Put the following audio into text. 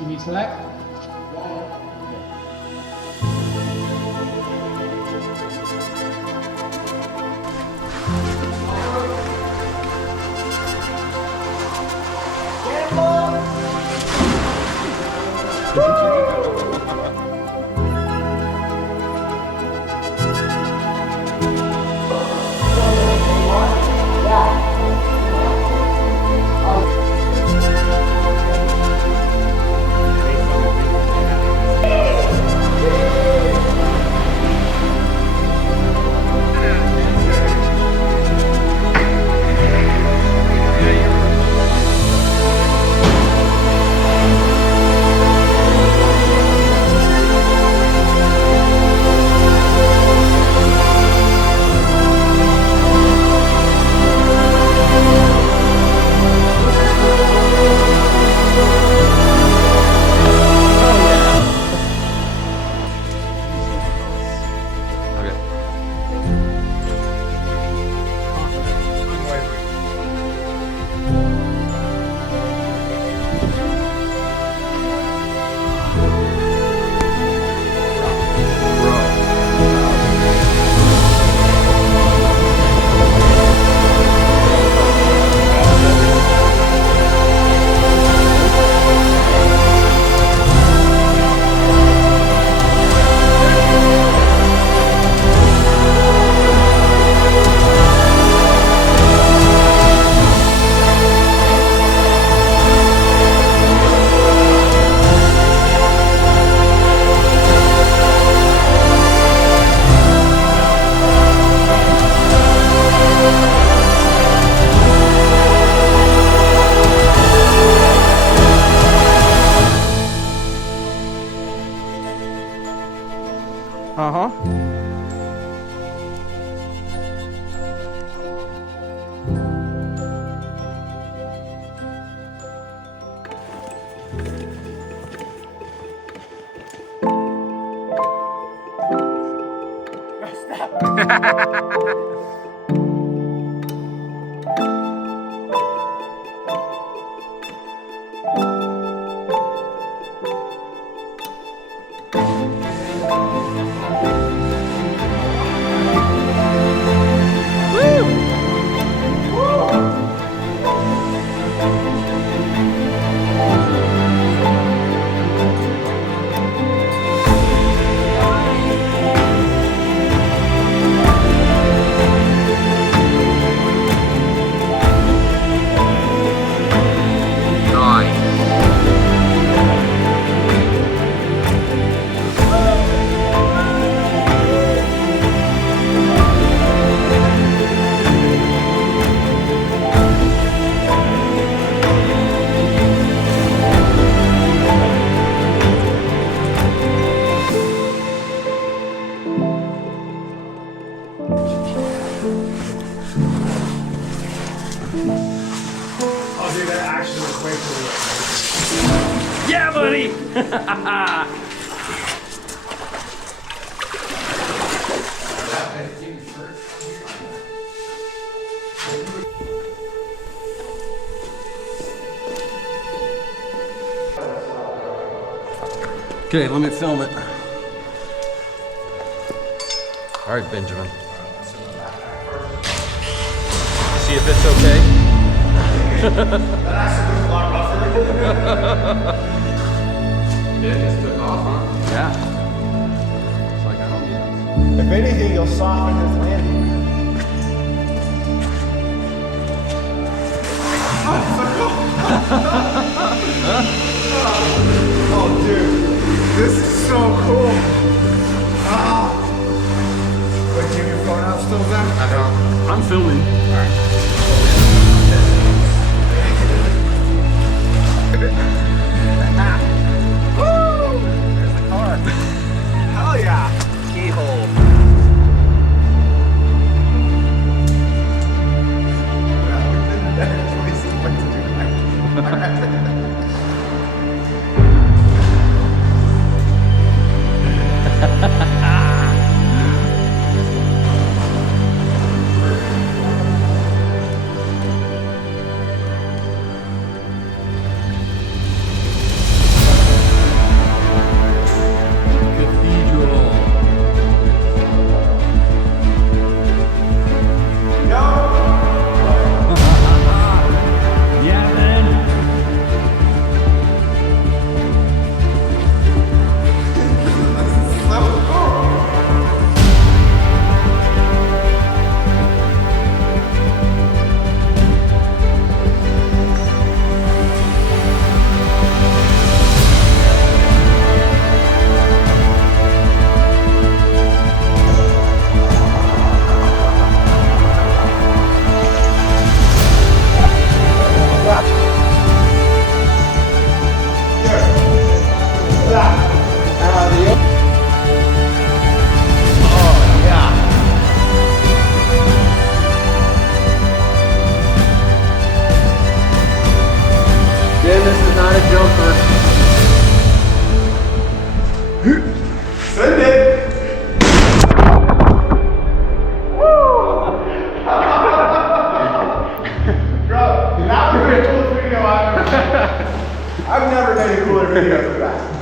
You need select? Uh-huh. Oh, dude, that actually looks way cooler. Yeah, buddy! Okay, let me film it. All right, Benjamin. See if it's okay. That actually looks a lot rougher. It just took off, huh? Yeah. It's like, I don't need it. If anything, you'll soften his landing. Oh, dude. This is so cool. Ah. Wait, do you have your phone out still, Zach? I don't. I'm filming. Woo! There's the car. Hell yeah. Keyhole. Ha ha ha. I've never made a cooler video than that.